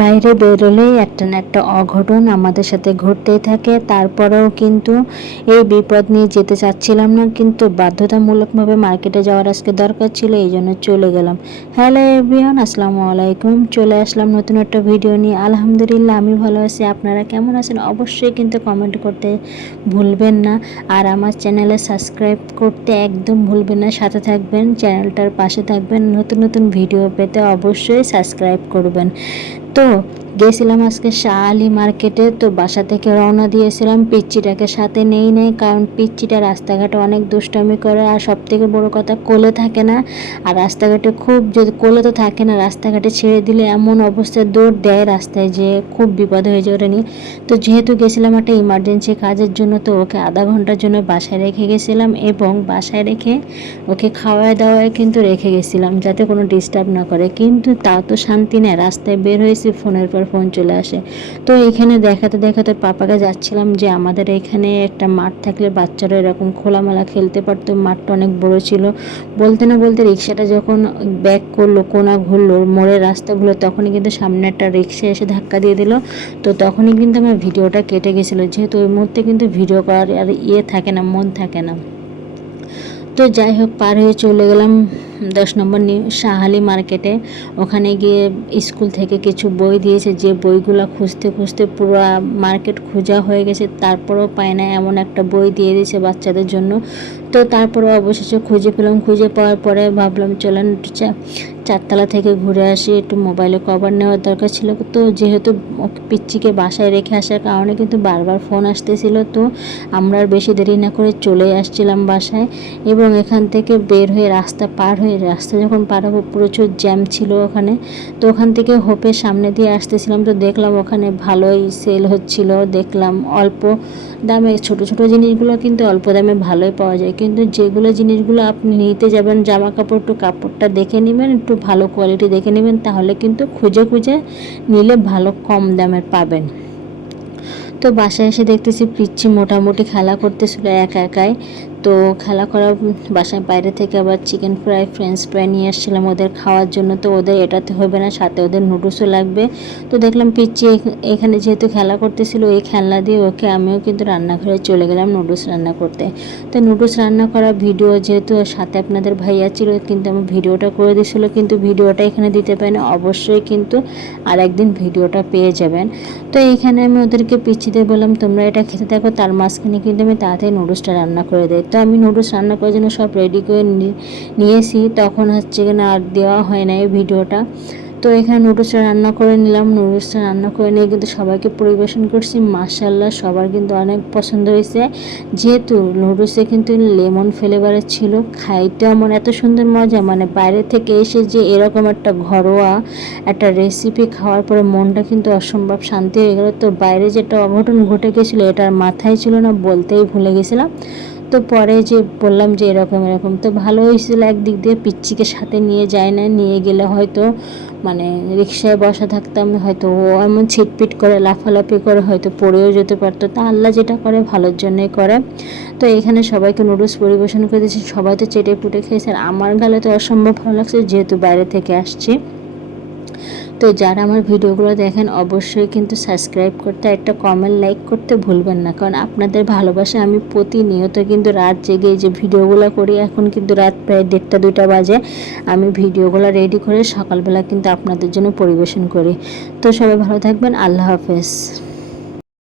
বাইরে বেরোলেই একটা না একটা অঘটন আমাদের সাথে ঘটতেই থাকে। তারপরেও কিন্তু এই বিপদ নিয়ে যেতে চাচ্ছিলাম না, কিন্তু বাধ্যতামূলকভাবে মার্কেটে যাওয়ার আজকে দরকার ছিল, এই জন্য চলে গেলাম। হ্যালো এভরিওয়ান, আসসালামু আলাইকুম। চলে আসলাম নতুন একটা ভিডিও নিয়ে। আলহামদুলিল্লাহ, আমি ভালো আছি। আপনারা কেমন আছেন? অবশ্যই কিন্তু কমেন্ট করতে ভুলবেন না। আর আমার চ্যানেলে সাবস্ক্রাইব করতে একদম ভুলবেন না। সাথে থাকবেন, চ্যানেলটার পাশে থাকবেন। নতুন নতুন ভিডিও পেতে অবশ্যই সাবস্ক্রাইব করবেন। তো গেছিলাম আজকে শাহ মার্কেটে, তো বাসা থেকে রওনা দিয়েছিলাম। পিচ্চিটাকে সাথে নেই নেই, কারণ পিচ্চিটা রাস্তাঘাটে অনেক দুষ্টামি করে, আর সব থেকে বড়ো কথা, কোলে থাকে না। আর রাস্তাঘাটে খুব যদি কোলে তো থাকে না, রাস্তাঘাটে ছেড়ে দিলে এমন অবস্থায় দৌড় দেয় রাস্তায় যে খুব বিপদ হয়ে যায় ওটা নিয়ে। তো যেহেতু গেছিলাম একটা ইমার্জেন্সি কাজের জন্য, তো ওকে আধা ঘণ্টার জন্য বাসায় রেখে গেছিলাম এবং বাসায় রেখে ওকে খাওয়ায় দাওয়ায় কিন্তু রেখে গেছিলাম, যাতে কোনো ডিস্টার্ব না করে। কিন্তু তাও তো শান্তি নেয় রাস্তায় বের হয়েছি, ফোনের পর ফোন চলে আসে। তো এখানে দেখাতে দেখাতে পাপাকে যাচ্ছিলাম যে আমাদের এখানে একটা মাঠ থাকলে বাচ্চারা এরকম খোলামেলা খেলতে পারতো। মাঠটা অনেক বড় ছিল। বলতে না বলতে রিক্সাটা যখন ব্যাক করল, কোনা ঘুরলো, মোড়ের রাস্তাগুলো, তখনই কিন্তু সামনে একটা রিক্সা এসে ধাক্কা দিয়ে দিল। তো তখনই কিন্তু আমার ভিডিওটা কেটে গেছিল। যেহেতু ওই মুহূর্তে কিন্তু ভিডিও করার আর ইয়ে থাকে না, মন থাকে না। তো যাই হোক, পার হয়ে চলে গেলাম। দশ নম্বর শাহালি মার্কেটে। ওখানে গিয়ে স্কুল থেকে কিছু বই দিয়েছে। যে বইগুলো খুঁজতে খুঁজতে পুরো মার্কেট খোঁজা হয়ে গেছে। তারপরেও পায় না এমন একটা বই দিয়ে দিয়েছে বাচ্চাদের জন্য। তো তারপরে অবশেষে খুঁজে পেলাম। খুঁজে পাওয়ার পরে ভাবলাম, চলেন চারতলা থেকে ঘুরে আসি, একটু মোবাইলে কভার নেওয়ার দরকার ছিল। তো যেহেতু পিচ্চিকে বাসায় রেখে আসার কারণে কিন্তু বারবার ফোন আসতেছিল, তো আমরা আর বেশি দেরি না করে চলে আসছিলাম বাসায় এবং এখান থেকে বের হয়ে রাস্তা পার হয়ে, রাস্তা যখন পার হব প্রচুর জ্যাম ছিল ওখানে। তো ওখান থেকে হোপের সামনে দিয়ে আসতেছিলাম, তো দেখলাম ওখানে ভালোই সেল হচ্ছিল, দেখলাম অল্প দামে, ছোট ছোট জিনিসগুলো কিন্তু অল্প দামে ভালোই পাওয়া যায়। কিন্তু যেগুলো জিনিসগুলো আপনি নিতে যাবেন জামা কাপড় একটু কাপড়টা দেখে নেবেন, একটু ভালো কোয়ালিটি দেখে নেবেন, তাহলে কিন্তু খুঁজে খুঁজে নিলে ভালো কম দামের পাবেন। তো বাসায় এসে দেখতেছি পিচ্ছি মোটামুটি খেলা করতেছিল একা একাই। তো খেলা করা বাসায় বাইরে থেকে আবার চিকেন ফ্রাই ফ্রেঞ্চ ফ্রাই নিয়ে আসছিলাম ওদের খাওয়ার জন্য। তো ওদের এটাতে হবে না, সাথে ওদের নুডলসও লাগবে। তো দেখলাম পিচ্ছি এখানে যেহেতু খেলা করতেছিল এই খেলনা দিয়ে ওকে আমিও কিন্তু রান্নাঘরে চলে গেলাম নুডলস রান্না করতে। তো নুডলস রান্না করা ভিডিও যেহেতু সাথে আপনাদের ভাইয়া ছিল, কিন্তু আমি ভিডিওটা করে দিয়েছিল কিন্তু ভিডিওটা এখানে দিতে পারি না। অবশ্যই কিন্তু আর একদিন ভিডিওটা পেয়ে যাবেন। তো এইখানে আমি ওদেরকে পিচ্ছিতে বললাম, তোমরা এটা খেতে থাকো, তার মাঝখানে কিন্তু আমি তাড়াতাড়ি নুডলসটা রান্না করে দিই। তো আমি নুডলস রান্না করার জন্য সব রেডি করে নিয়েছি। তখন হচ্ছে কিনা আর দেওয়া হয় না এই ভিডিওটা। তো এখানে নুডলসটা রান্না করে নিলাম। নুডলসটা রান্না করে নিয়ে কিন্তু সবাইকে পরিবেশন করছি। মার্শাল্লাহ সবার কিন্তু অনেক পছন্দ হয়েছে। যেহেতু নুডলসে কিন্তু লেমন ফ্লেভারের ছিল। খাইতে আমার এত সুন্দর মজা মানে বাইরে থেকে এসে যে এরকম একটা ঘরোয়া একটা রেসিপি খাওয়ার পরে মনটা কিন্তু অসম্ভব শান্তি হয়ে গেল। তো বাইরে যেটা অঘটন ঘটে গেছিল এটার মাথায় ছিল না, বলতেই ভুলে গেছিলাম। তো পরে যে বললাম যে এরকম এরকম, তো ভালো হয়েছিল একদিক দিয়ে। পিচ্চিকে সাথে নিয়ে যায় না, নিয়ে গেলে হয়তো মানে রিক্সায় বসা থাকতাম, হয়তো ও এমন ছিটপিট করে, লাফালাফি করে হয়তো পড়েও যেতে পারতো। তা আল্লাহ যেটা করে, ভালোর জন্যই করে। তো এখানে সবাইকে নুডলস পরিবেশন করে দিয়েছি। সবাই তো চেটে পুটে খেয়েছে। আর আমার গালে তো অসম্ভব ভালো লাগছে, যেহেতু বাইরে থেকে আসছি। তো যারা আমার ভিডিওগুলো দেখেন, অবশ্যই কিন্তু সাবস্ক্রাইব করতে একটা কমেন্ট লাইক করতে ভুলবেন না। কারণ আপনাদের ভালোবাসা আমি প্রতিনিয়ত কিন্তু রাত জেগে যে ভিডিওগুলো করি, এখন কিন্তু রাত প্রায় দেড়টা দুটা বাজে। আমি ভিডিওগুলো রেডি করে সকালবেলা কিন্তু আপনাদের জন্য পরিবেশন করি। তো সবাই ভালো থাকবেন, আল্লাহ হাফেজ।